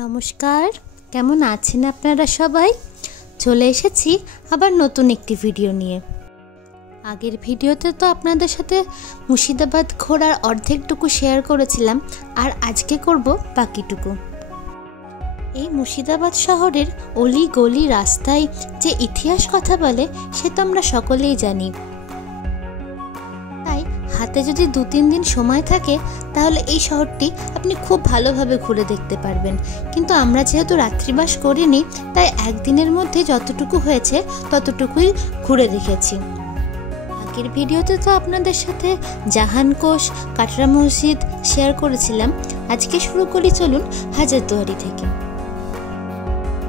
নমস্কার, কেমন আছেন আপনারা সবাই? চলে এসেছি আবার নতুন একটি ভিডিও নিয়ে। আগের ভিডিওতে তো আপনাদের সাথে মুর্শিদাবাদ ঘোরার অর্ধেকটুকু শেয়ার করেছিলাম, আর আজকে করব বাকিটুকু। এই মুর্শিদাবাদ শহরের অলি গলি রাস্তায় যে ইতিহাস কথা বলে সে তো আমরা সকলেই জানি। তাই হাতে যদি 2-3 দিন সময় থাকে তাহলে এই শহরটি আপনি খুব ভালোভাবে ঘুরে দেখতে পারবেন। কিন্তু আমরা যেহেতু রাত্রিবাস করিনি, তাই একদিনের মধ্যে যতটুকু হয়েছে ততটুকুই ঘুরে দেখেছি। আগের ভিডিওতে তো আপনাদের সাথে জাহানকোষ, কাটরা মসজিদ শেয়ার করেছিলাম। আজকে শুরু করি, চলুন হাজারদুয়ারি থেকে।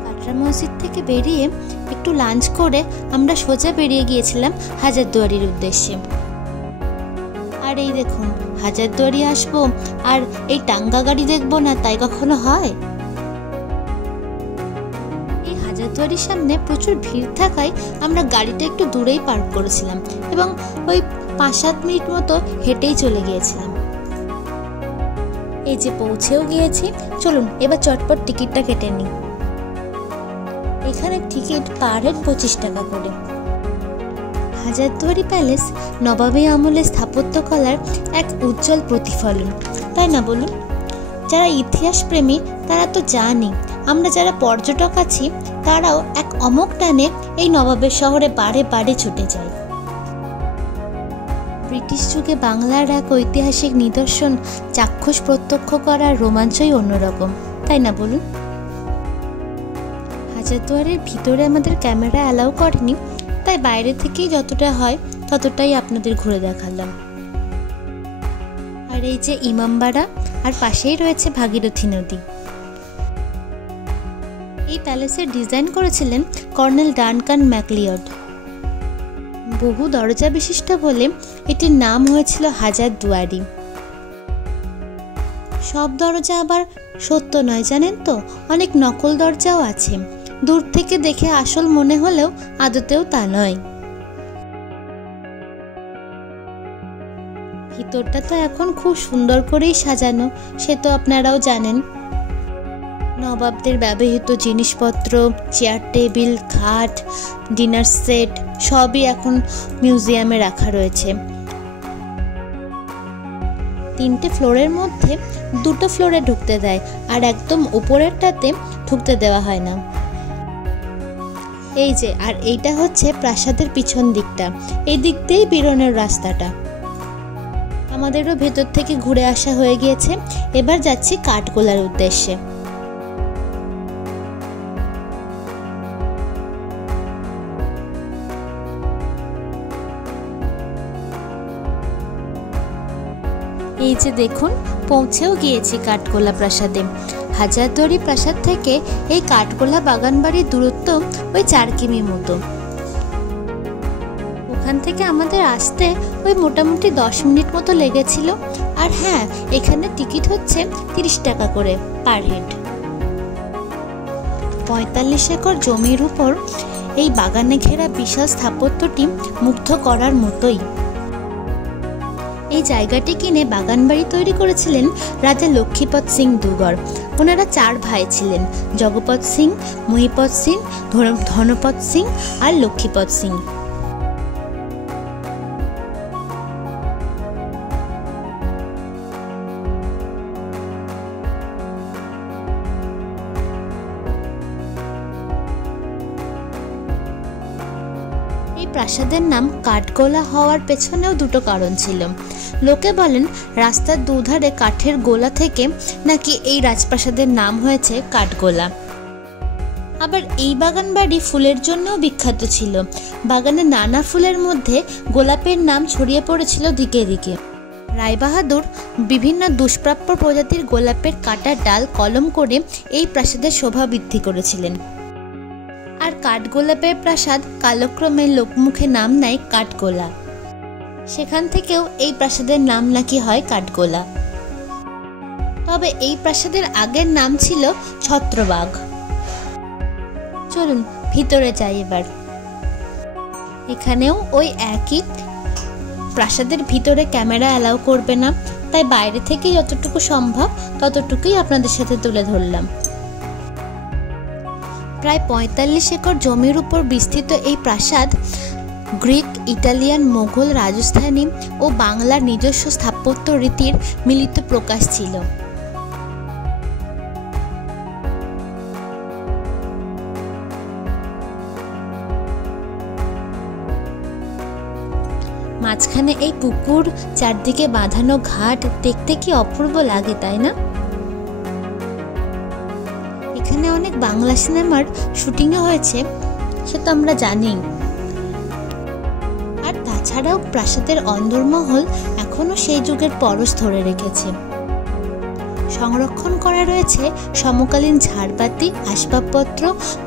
কাটরা মসজিদ থেকে বেরিয়ে একটু লাঞ্চ করে আমরা সোজা বেরিয়ে গিয়েছিলাম হাজারদুয়ারির উদ্দেশ্যে। আর এই দেখুন, হাজারদুয়ারি আসবো আর এই টাঙ্গা গাড়ি দেখবো না, তাই কখনো হয়? এই হাজারদুয়ারির সামনে প্রচুর ভিড় থাকায় আমরা গাড়িটা একটু দূরেই পার্ক করেছিলাম এবং ওই 5-7 মিনিট মতো হেঁটেই চলে গিয়েছিলাম। এই যে পৌঁছেও গিয়েছি, চলুন এবার চটপট টিকিটটা কেটে নিই। এখানে টিকিট পার হেড 25 টাকা করে। হাজারদুয়ারি প্যালেস নবাবী আমলের স্থাপত্যকলার এক উজ্জ্বল প্রতিফলন, তাই না বলুন? যারা ইতিহাস প্রেমী তারা তো জানি, আমরা যারা পর্যটক আছি তারাও এক অমোঘ টানে এই নবাবের শহরে বারে বারে ছুটে যায়। ব্রিটিশ যুগে বাংলার এক ঐতিহাসিক নিদর্শন চাক্ষুষ প্রত্যক্ষ করার রোমাঞ্চই অন্যরকম, তাই না বলুন? হাজারদুয়ারির ভিতরে আমাদের ক্যামেরা অ্যালাউ করেনি, তাই বাইরে থেকেই যতটা হয় ততটাই আপনাদের ঘুরে দেখালাম। আর এই যে ইমামবাড়া, আর পাশেই রয়েছে ভাগীরথী নদী। এই প্যালেসের ডিজাইন করেছিলেন কর্নেল ডানকান ম্যাকলিওড। বহু দরজা বিশিষ্ট বলে এটির নাম হয়েছিল হাজারদুয়ারি। সব দরজা আবার সত্য নয়, জানেন তো, অনেক নকল দরজাও আছে। দূর থেকে দেখে আসল মনে হলেও আদতেও তা নয়। ভিতরটা তো এখন খুব সুন্দর করেই সাজানো, সে তো আপনারাও জানেন। নবাবদের ব্যবহৃত জিনিসপত্র, চেয়ার টেবিল, খাট, ডিনার সেট সবই এখন মিউজিয়ামে রাখা রয়েছে। 3টে ফ্লোরের মধ্যে 2টো ফ্লোরে ঢুকতে দেয়, আর একদম উপরেরটাতে ঢুকতে দেওয়া হয় না। এই যে, আর এইটা হচ্ছে প্রাসাদের পিছন দিকটা, এই দিক দিয়েই বেরোনোর রাস্তাটা। আমাদেরও ভেতর থেকে ঘুরে আসা হয়ে গিয়েছে, এবার যাচ্ছি কাঠগোলার উদ্দেশ্যে। এই যে দেখুন, পৌঁছেও গিয়েছি কাঠগোলা প্রাসাদে। হাজারদুয়ারি প্রাসাদ থেকে এই কাঠগোলা বাগানবাড়ির দূরত্ব ওই 4 কিমি মতো। ওখান থেকে আমাদের আসতে ওই মোটামুটি 10 মিনিট মতো লেগেছিল। আর হ্যাঁ, এখানে টিকিট হচ্ছে 30 টাকা করে পার হেড। 45 একর জমির উপর এই বাগানে ঘেরা বিশাল স্থাপত্যটি মুগ্ধ করার মতোই। এই জায়গাটি কিনে বাগানবাড়ি তৈরি করেছিলেন রাজা লক্ষ্মীপত সিং দুগর। ওনারা 4 ভাই ছিলেন, জগপত সিং, মহিপত সিং, ধনপত সিং আর লক্ষ্মীপত সিং। এই প্রাসাদের নাম কাঠগোলা হওয়ার পেছনেও 2টো কারণ ছিল। লোকে বলেন রাস্তার দুধারে কাঠের গোলা থেকে নাকি এই রাজপ্রাসাদের নাম হয়েছে কাঠগোলা। আবার এই বাগান বাড়ি ফুলের জন্যও বিখ্যাত ছিল। বাগানে নানা ফুলের মধ্যে গোলাপের নাম ছড়িয়ে পড়েছিল দিকে দিকে। রায়বাহাদুর বিভিন্ন দুষ্প্রাপ্য প্রজাতির গোলাপের কাটা ডাল কলম করে এই প্রাসাদের শোভা বৃদ্ধি করেছিলেন। আর কাঠগোলাপের প্রাসাদ কালক্রমে লোকমুখে নাম নেয় কাঠগোলা। সেখান থেকেও এই প্রাসাদের নাম নাকি হয় কাঠগোলা। তবে এই প্রাসাদের আগের নাম ছিল ছত্রবাগ। চলুন ভিতরে যাই এবার। এখানেও ওই একই, প্রাসাদের ভিতরে ক্যামেরা অ্যালাউ করবে না, তাই বাইরে থেকে যতটুকু সম্ভব ততটুকুই আপনাদের সাথে তুলে ধরলাম। প্রায় ৪৫ একর জমির উপর বিস্তৃত এই প্রাসাদ গ্রিক, ইটালিয়ান, মোগল, রাজস্থানী ও বাংলার নিজস্ব স্থাপত্য রীতির মিলিত প্রকাশ ছিল। মাঝখানে এই পুকুর, চারদিকে বাঁধানো ঘাট দেখতে কি অপূর্ব লাগে, তাই না? এখানে অনেক বাংলা সিনেমার শুটিংও হয়েছে, সেটা আমরা জানি। আর তাছাড়াও প্রাসাদের অন্দরমহল এখনো সেই যুগের পরশ ধরে রেখেছে। সংরক্ষণ করা রয়েছে সমকালীন ঝাড়বাতি, আসবাবপত্র,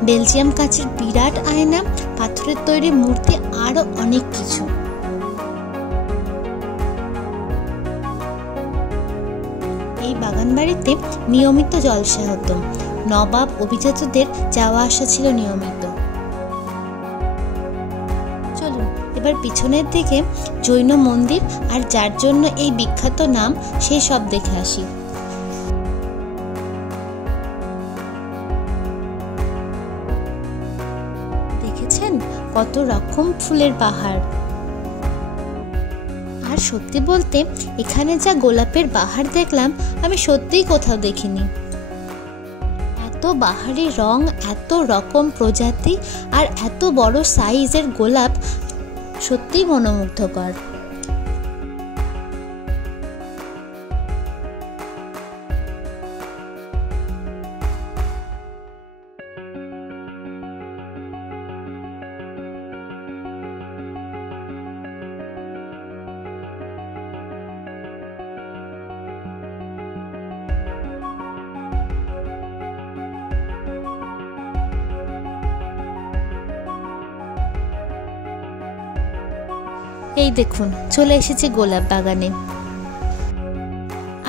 বেলজিয়াম কাচের বিরাট আয়না, পাথরের তৈরি মূর্তি, আরও অনেক কিছু। এই বাগান বাড়িতে নিয়মিত জলসা হতো। নবাব, অভিজাতদের যাওয়া আসা ছিল নিয়মিত। চলুন এবার পিছনের দিকে জৈন মন্দির আর যার জন্য এই বিখ্যাত নাম, সেই সব দেখে আসি। দেখেছেন কত রকম ফুলের পাহাড়। আর সত্যি বলতে এখানে যা গোলাপের বাহার দেখলাম, আমি সত্যিই কোথাও দেখিনি। এত বাহারি রং, এত রকম প্রজাতি আর এত বড় সাইজের গোলাপ সত্যিই মনোমুগ্ধকর। এই দেখুন চলে এসেছে গোলাপ বাগানে।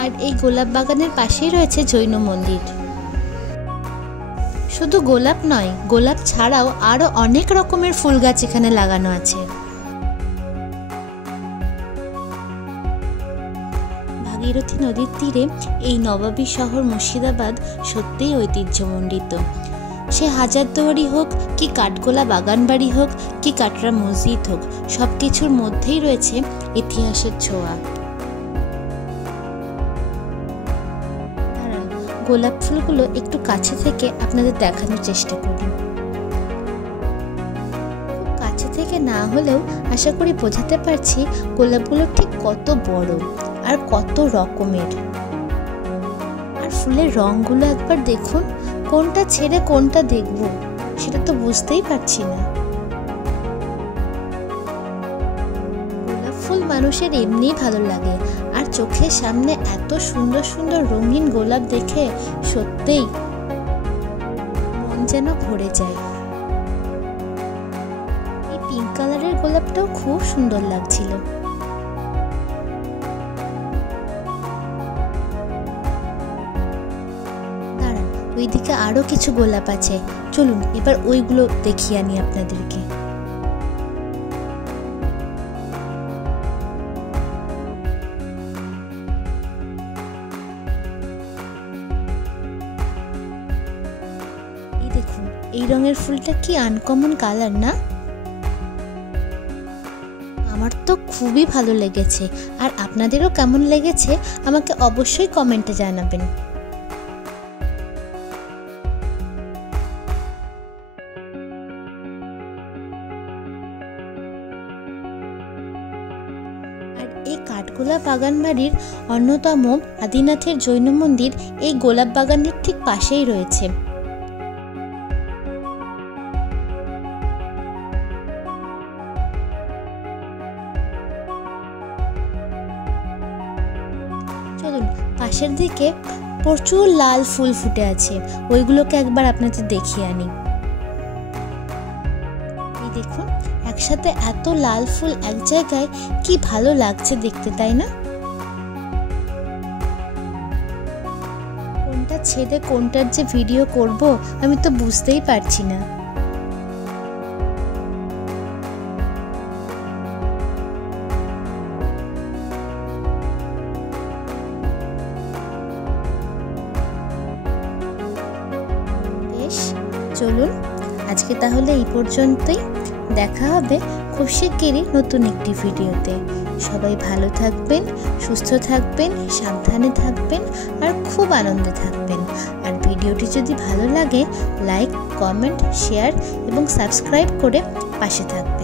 আর এই গোলাপ বাগানের পাশেই রয়েছে জৈন মন্দির। শুধু গোলাপ নয়, গোলাপ ছাড়াও আরো অনেক রকমের ফুল গাছ এখানে লাগানো আছে। ভাগীরথী নদীর তীরে এই নবাবী শহর মুর্শিদাবাদ সত্যিই ঐতিহ্যমণ্ডিত। সে হাজারদুয়ারি হোক, কি কাঠগোলা বাগান বাড়ি হোক, কি কাটরা মসজিদ হোক, সবকিছুর মধ্যেই রয়েছে ইতিহাসের ছোঁয়া। গোলাপ ফুলগুলো একটু কাছে থেকে আপনাদের দেখানোর চেষ্টা করি। কাছে থেকে না হলেও আশা করি বোঝাতে পারছি গোলাপগুলো ঠিক কত বড় আর কত রকমের। আর ফুলের রঙগুলো একবার দেখুন, কোনটা ছেড়ে কোনটা দেখব সেটা তো বুঝতেই পারছি না। গোলাপ ফুল মানুষের এমনিই ভালো লাগে, আর চোখের সামনে এত সুন্দর সুন্দর রঙিন গোলাপ দেখে সত্যিই মন যেন ভরে যায়। এই পিঙ্ক কালারের গোলাপটাও খুব সুন্দর লাগছিল। ওইদিকে আরো কিছু গোলাপ আছে, চলুন এবার ওইগুলো দেখিয়ে আনি আপনাদেরকে। এই দেখুন, এই রঙের ফুলটা কি আনকমন কালার না? আমার তো খুবই ভালো লেগেছে, আর আপনাদেরও কেমন লেগেছে আমাকে অবশ্যই কমেন্টে জানাবেন। এই কাঠগোলা বাগান বাড়ির অন্যতম আদিনাথের জৈন মন্দির এই গোলাপ বাগানের ঠিক পাশেই রয়েছে। চলুন পাশের দিকে প্রচুর লাল ফুল ফুটে আছে, ওইগুলোকে একবার আপনাদের দেখিয়ে আনি। এই দেখুন, একসাথে এত লাল ফুল এক জায়গায়, কি ভালো লাগছে দেখতে, তাই না? কোনটা ছেড়ে কোনটার যে ভিডিও করব আমি তো বুঝতেই পারছি না। বেশ, চলুন আজকে তাহলে এই পর্যন্তই। দেখা হবে খুব শিগগিরই নতুন একটি ভিডিওতে। সবাই ভালো থাকবেন, সুস্থ থাকবেন, সাবধানে থাকবেন আর খুব আনন্দে থাকবেন। আর ভিডিওটি যদি ভালো লাগে লাইক, কমেন্ট, শেয়ার এবং সাবস্ক্রাইব করে পাশে থাকবেন।